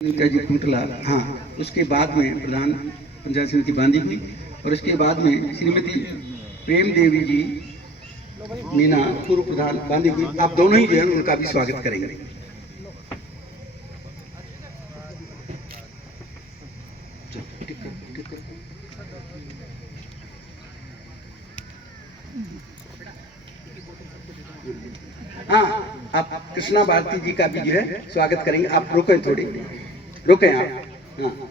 नीता जी कुंटला, हाँ, उसके बाद में प्रधान पंचायत समिति बांदी हुई और उसके बाद में श्रीमती प्रेम देवी जी मीना पूर्व प्रधान बांदी हुई। आप दोनों ही जो है उनका भी स्वागत करेंगे। हाँ, आप कृष्णा भारती जी का भी जो है स्वागत करेंगे। आप रुके थोड़ी, रुके आप। हाँ,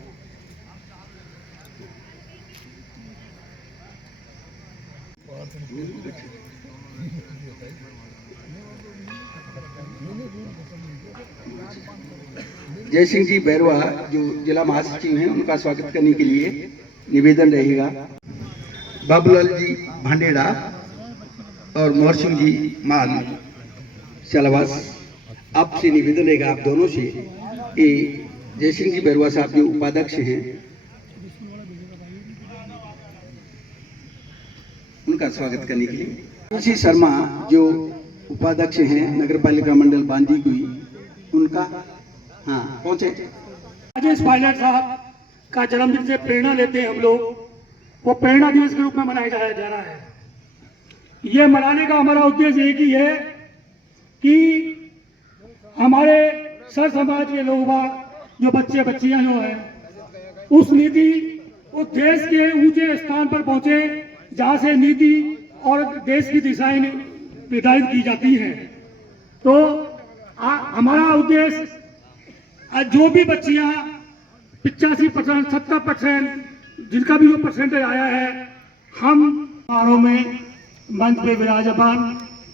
जय सिंह जी बैरवा जो जिला महासचिव हैं उनका स्वागत करने के लिए निवेदन रहेगा। बाबूलाल जी भांडेड़ा और मोहर सिंह जी माल चलवास, आपसे निवेदन रहेगा आप दोनों से कि जय सिंह जी बैरवा साहब जो उपाध्यक्ष हैं उनका स्वागत करने के लिए। तुलसी शर्मा जो उपाध्यक्ष हैं नगर पालिका मंडल बांदी हुई, उनका हाँ पहुंचे। राजेश पायलट साहब का जन्मदिन से प्रेरणा लेते हैं हम लोग, वो प्रेरणा दिवस के रूप में मनाया जा रहा है। ये मनाने का हमारा उद्देश्य एक ही है कि हमारे सर समाज के लोग जो बच्चे बच्चियां जो हैं उस नीति उस देश के ऊंचे स्थान पर पहुंचे जहां से नीति और देश की दिशाएं निर्धारित की जाती हैं। तो हमारा उद्देश्य जो भी बच्चियां 85%, 70% जिनका भी जो परसेंटेज आया है, हम समारोह में मंच पे विराजमान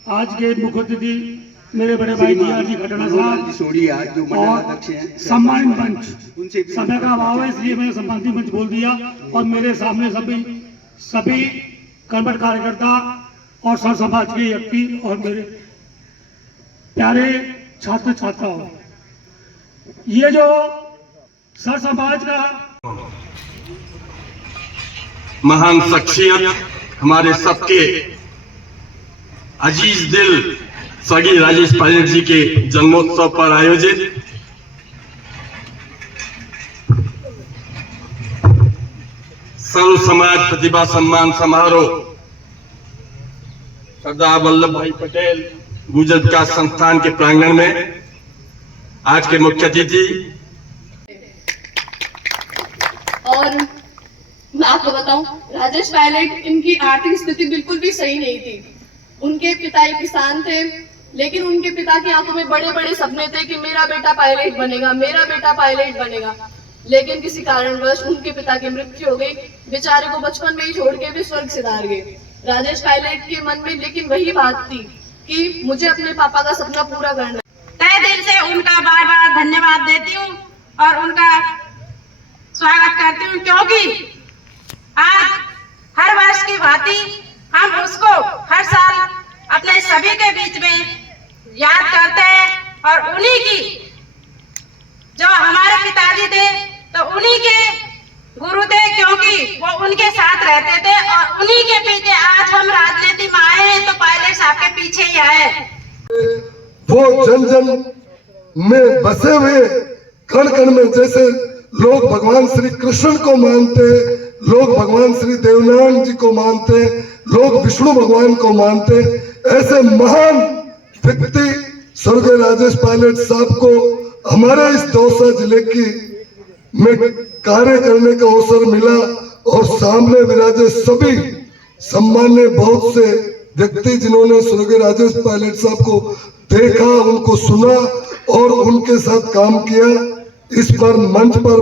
आज के मुख्य अतिथि मेरे बड़े भाई जी घटना साहब और सम्मानित मंच, समय का अभाव है इसलिए मैंने सम्मानित मंच बोल दिया, और मेरे सामने सभी कर्मठ कार्यकर्ता और सर समाज के व्यक्ति और मेरे प्यारे छात्र छात्राओं, ये जो सर समाज का महान शख्सियत हमारे सबके अजीज दिल स्वर्गीय राजेश पायलट जी के जन्मोत्सव पर आयोजित सर्व समाज प्रतिभा सम्मान समारोह सरदार वल्लभ भाई पटेल गुजर विकास संस्थान के प्रांगण में आज के मुख्य अतिथि। और मैं आपको बताऊं, राजेश पायलट इनकी आर्थिक स्थिति बिल्कुल भी सही नहीं थी। उनके पिता एक किसान थे, लेकिन उनके पिता की आंखों में बड़े बड़े सपने थे कि मेरा बेटा पायलट बनेगा, मेरा बेटा पायलट बनेगा। लेकिन किसी कारणवश उनके पिता की मृत्यु हो गई। बेचारे को बचपन में ही छोड़ के भी स्वर्ग सिधार गए। राजेश पायलट के मन में लेकिन वही बात थी कि मुझे अपने पापा का सपना पूरा करना। तहे दिल से उनका बार बार धन्यवाद देती हूँ और उनका स्वागत करती हूँ, क्योंकि आज हर वर्ष की भांति हम उसको हर साल अपने सभी के बीच में याद करते हैं। और उन्हीं की जो हमारे पिताजी थे तो उन्हीं के गुरु थे, क्योंकि वो उनके साथ रहते थे और उन्हीं के पीछे आज हम राजनीति में आए हैं, तो पायलट साहब के पीछे ही आए। वो जन जन में बसे हुए कण कण में, जैसे लोग भगवान श्री कृष्ण को मानते, लोग भगवान श्री देवनारायण जी को मानते, लोग विष्णु भगवान को मानते, ऐसे महान व्यक्ति स्वर्गीय राजेश पायलट साहब को हमारे इस दौसा जिले की में कार्य करने का अवसर मिला। और सामने विराजे सभी सम्मान्य बहुत से व्यक्ति जिन्होंने स्वर्गीय राजेश पायलट साहब को देखा, उनको सुना और उनके साथ काम किया। इस पर मंच पर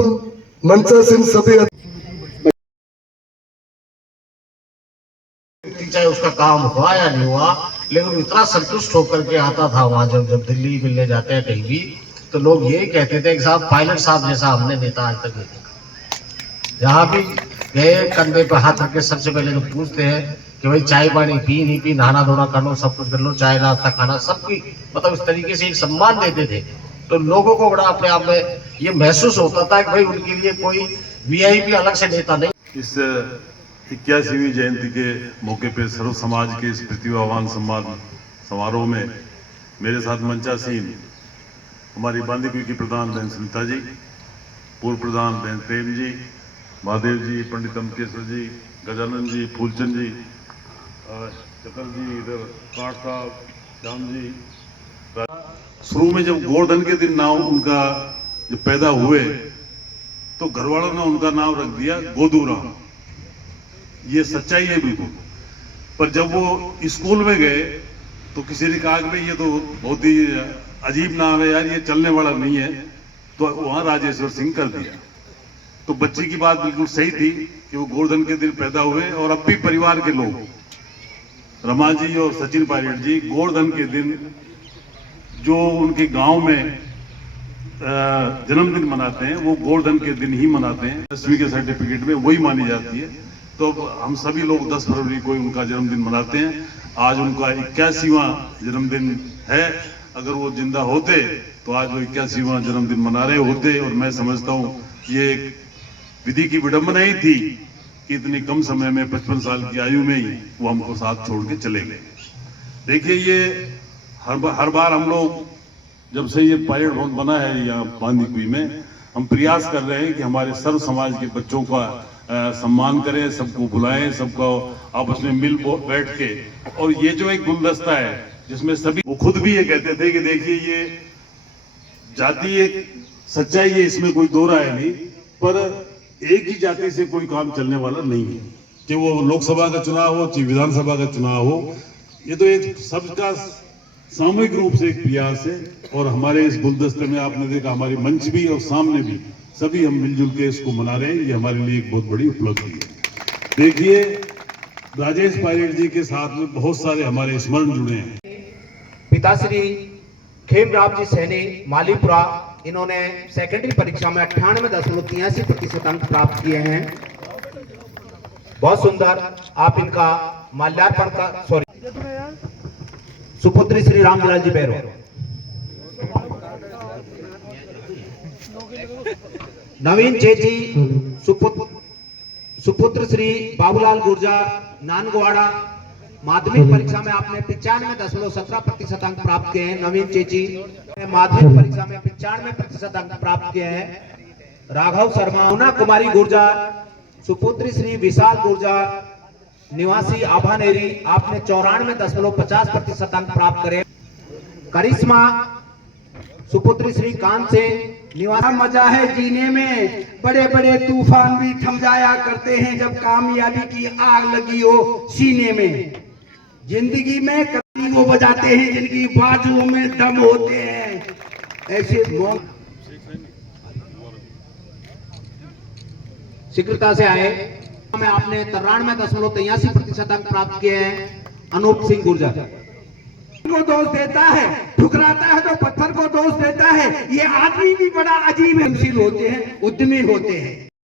मंचासीन सभी चाहे उसका काम हुआ या नहीं हुआ, लेकिन इतना संतुष्ट होकर के आता था वहां। जब दिल्ली मिलने जाते हैं कहीं भी, तो लोग यही कहते थे कि साहब पायलट साहब जैसा हमने नेता आज तक नहीं देखा। जहाँ भी गए कंधे पर हाथ रख के सबसे पहले तो पूछते हैं कि भाई चाय पानी पी नहीं पी, नहाना धोना कर लो, सब कुछ कर लो, चाय नाश्ता खाना सबकी मतलब इस तरीके से एक सम्मान देते थे। तो लोगों को बड़ा अपने आप में ये महसूस होता था कि भाई उनके लिए कोई वीआईपी अलग से नेता नहीं। इस 81वीं जयंती के मौके पे सर्व समाज के इस प्रतिभावान सम्मान समारोह में मेरे साथ मंचासीन हमारी बांदीकुई की प्रधान बहन सुनीता जी, पूर्व प्रधान बहन प्रेम जी, महादेव जी, पंडित अमकेश्वर जी, गजानंद जी, फूलचंद जी, चतर जी, इधर कांट साहब, श्याम जी। शुरू में जब गोवर्धन के दिन नाम उनका जब पैदा हुए तो घर वालों ने उनका नाम रख दिया गोदूराम। ये सच्चाई है बिल्कुल। पर जब वो स्कूल में गए तो किसी ने कहा कि भाई ये तो बहुत ही अजीब नाम है यार, ये चलने वाला नहीं है, तो वहां राजेश्वर सिंह कर दिया। तो बच्चे की बात बिल्कुल सही थी कि वो गोवर्धन के दिन पैदा हुए। और अब भी परिवार के लोग, रमा जी और सचिन पायलट जी, गोवर्धन के दिन जो उनके गांव में जन्मदिन मनाते हैं वो गोवर्धन के दिन ही मनाते हैं। 10वीं के सर्टिफिकेट में वही मानी जाती है। तो हम सभी लोग 10 फरवरी को उनका जन्मदिन मनाते हैं। आज उनका 81वां जन्मदिन है। अगर वो जिंदा होते तो आज वो 81वां जन्मदिन मना रहे होते। और मैं समझता हूँ ये एक विधि की विडंबना ही थी कि इतनी कम समय में 55 साल की आयु में ही वो हमको साथ छोड़ के चले गए। देखिए, ये हर बार हम लोग जब से ये पायलट भवन बना है यहाँ बांदीकुई में, हम प्रयास कर रहे हैं कि हमारे सर्व समाज के बच्चों का सम्मान करें, सबको बुलाएं, सबको आपस में मिल बैठ के। और ये जो एक गुलदस्ता है जिसमें सभी, वो खुद भी ये कहते थे कि देखिए ये जाति एक सच्चाई है, इसमें कोई दो राय नहीं, पर एक ही जाति से कोई काम चलने वाला नहीं है। कि वो लोकसभा का चुनाव हो चाहे विधानसभा का चुनाव हो, ये तो एक सबका सामूहिक रूप से एक प्रयास है। और हमारे इस गुलदस्ते में आपने देखा हमारी मंच भी और सामने भी सभी हम मिलजुल के इसको मना रहे हैं। ये हमारे लिए एक बहुत बड़ी उपलब्धि है। देखिए, राजेश पायलट जी के साथ में बहुत सारे हमारे स्मरण जुड़े हैं। पिताश्री खेमराव जी सैनी मालीपुरा, इन्होंने सेकेंडरी परीक्षा में 98.83% अंक प्राप्त किए हैं। बहुत सुंदर। आप इनका माल्यार्पण का सुपुत्री श्री रामलाल जी बैरो, नवीन चेची सुपुत्र श्री बाबूलाल गुर्जर नानगवाड़ा, माध्यमिक परीक्षा में आपने 95.17% अंक प्राप्त किए हैं। नवीन चेची माध्यमिक परीक्षा में 95% अंक प्राप्त किए हैं। राघव शर्मा, मुना कुमारी गुर्जर सुपुत्री श्री विशाल गुर्जर निवासी आभानेरी, आपने 94.50% अंक प्राप्त करे। करिश्मा सुपुत्री श्री कांत से निवासी, मजा है जीने में, बड़े बड़े तूफान भी थम जाया करते हैं जब कामयाबी की आग लगी हो सीने में। जिंदगी में कभी वो बजाते हैं जिनकी बाजुओं में दम होते हैं। ऐसे शीघ्रता से आए। में आपने 93.83% अंक प्राप्त किए हैं। अनूप सिंह गुर्जर को दोष देता है, ठुकराता है तो पत्थर को दोष देता है। ये आदमी भी बड़ा अजीब होते हैं, उद्यमी होते हैं।